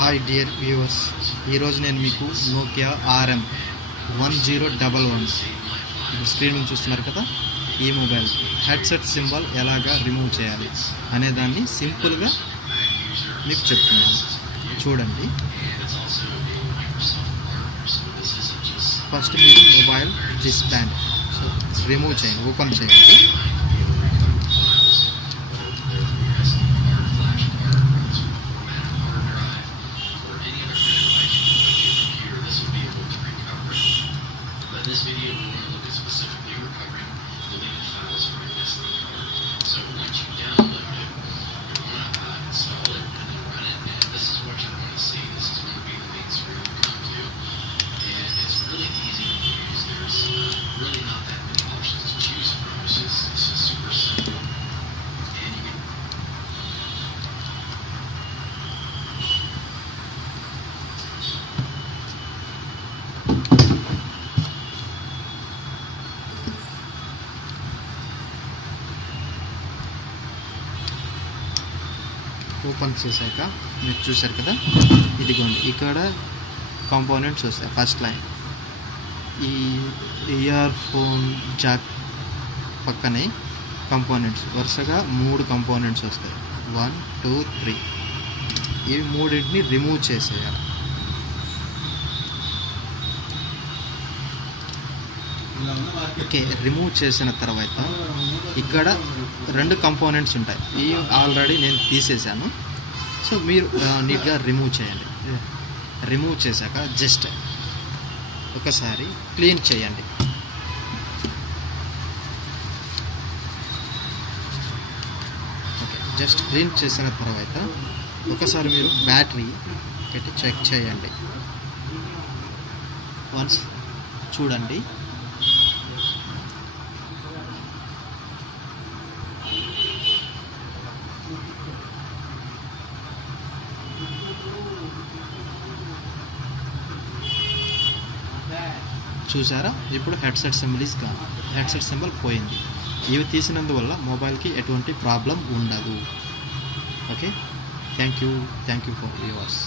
Hi dear viewers, ఈరోజు నేను మీకు నోకియా RM1011 స్క్రీన్ మీద చూస్తున్నారు కదా, ఈ మొబైల్ హెడ్సెట్ సింబల్ ఎలాగా రిమూవ్ చేయాలి అనే దాన్ని సింపుల్గా మీకు చెప్తున్నాను. చూడండి, ఫస్ట్ మీరు మొబైల్ డిస్బ్యాండ్ రిమూవ్ చేయండి, ఓపెన్ చేయండి. This video will look at specifically recovering deleted files from your SD card. So once you download it, you want to install it and then run it. And this is what you want to see. This is going to be the main screen you come to. And it's really easy to use. There's really not that many options to choose from. It's just super simple. And you can open చేశాక మీరు చూశారు కదా, ఇదిగోండి ఇక్కడ components వస్తాయి. First line ఈ year phone Jack పక్కనే components వరుసగా 3 కాంపోనెంట్స్ వస్తాయి. 1 2 3. ఈ మూడింటిని రిమూవ్ చేసేయాలి. ఓకే, రిమూవ్ చేసిన తర్వాత ఇక్కడ 2 కాంపోనెంట్స్ ఉంటాయి. ఈ ఆల్రెడీ నేను తీసేసాను. సో మీరు నీట్గా రిమూవ్ చేయండి. రిమూవ్ చేశాక జస్ట్ ఒకసారి క్లీన్ చేయండి. ఓకే, జస్ట్ క్లీన్ చేసిన తర్వాత ఒకసారి మీరు బ్యాటరీ పెట్టి చెక్ చేయండి. వన్స్ చూడండి, చూసారా, ఇప్పుడు హెడ్సెట్ సింబల్ పోయింది. ఇవి తీసినందువల్ల మొబైల్కి ఎటువంటి ప్రాబ్లం ఉండదు. Okay, thank you for viewers.